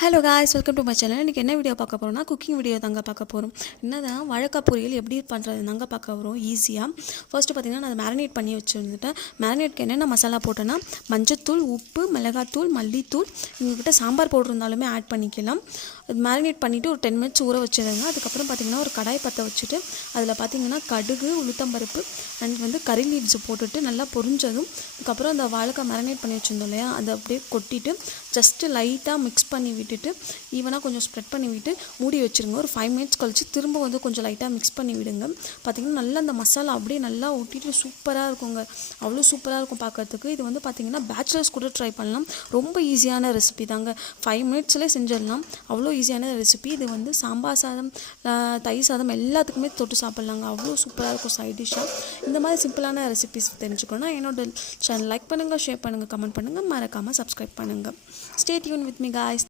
Hello guys, welcome to my channel. இன்றைக்கி என்ன video பார்க்க போகிறோம்னா குக்கிங் வீடியோ தாங்க பார்க்க போகிறோம். என்னதான் வாழைக்காய் பொரியல் எப்படி பண்ணுறது தாங்க பார்க்க போகிறோம் ஈஸியாக. ஃபர்ஸ்ட்டு பார்த்திங்கன்னா நான் அதை மேரினேட் பண்ணி வச்சுருந்துட்டேன். மேரினேட்க்கு என்னென்ன மசாலா போட்டேன்னா மஞ்சத்தூள், உப்பு, மிளகாத்தூள், மல்லித்தூள், உங்கள்கிட்ட சாம்பார் பவுடர் இருந்தாலுமே ஆட் பண்ணிக்கலாம். அது மேரினேட் பண்ணிவிட்டு ஒரு 10 மினிட்ஸ் ஊற வச்சுருங்க. அதுக்கப்புறம் பார்த்திங்கன்னா ஒரு கடாய் பற்ற வச்சுட்டு அதில் பார்த்திங்கன்னா கடுகு, உளுத்தம்பருப்பு அண்ட் கறி லீவ்ஸ் போட்டுட்டு நல்லா பொரிஞ்சதும் அதுக்கப்புறம் அந்த வாழைக்காய் மேரினேட் பண்ணி வச்சுருந்தோம் இல்லையா, அதை அப்படியே கொட்டிட்டு ஜஸ்ட்டு லைட்டாக மிக்ஸ் பண்ணி விட்டுட்டு ஈவனாக கொஞ்சம் ஸ்ப்ரெட் பண்ணி விட்டு மூடி வச்சுருங்க. ஒரு 5 மினிட்ஸ் கழித்து திரும்ப கொஞ்சம் லைட்டாக மிக்ஸ் பண்ணி விடுங்க. பார்த்திங்கன்னா நல்லா அந்த மசாலா அப்படியே நல்லா ஊட்டிட்டு சூப்பராக இருக்குங்க. அவ்வளோ சூப்பராக இருக்கும் பார்க்குறதுக்கு. இது பார்த்திங்கன்னா பேச்சுலர்ஸ் கூட ட்ரை பண்ணலாம். ரொம்ப ஈஸியான ரெசிபி தாங்க. 5 மினிட்ஸ்லேயே செஞ்சிடலாம். அவ்வளோ ஈஸியான ரெசிபி. இது சாம்பார் சாதம், தயிர் சாதம் எல்லாத்துக்குமே தொட்டு சாப்பிட்லாங்க. அவ்வளோ சூப்பராக இருக்கும் சைட் டிஷ்ஷாக. இந்த மாதிரி சிம்பிளான ரெசிபிஸ் தெரிஞ்சுக்கணுன்னா என்னோட சேனல் லைக் பண்ணுங்கள், ஷேர் பண்ணுங்கள், கமெண்ட் பண்ணுங்கள், மறக்காமல் சப்ஸ்கிரைப் பண்ணுங்கள். Stay tune with me guys.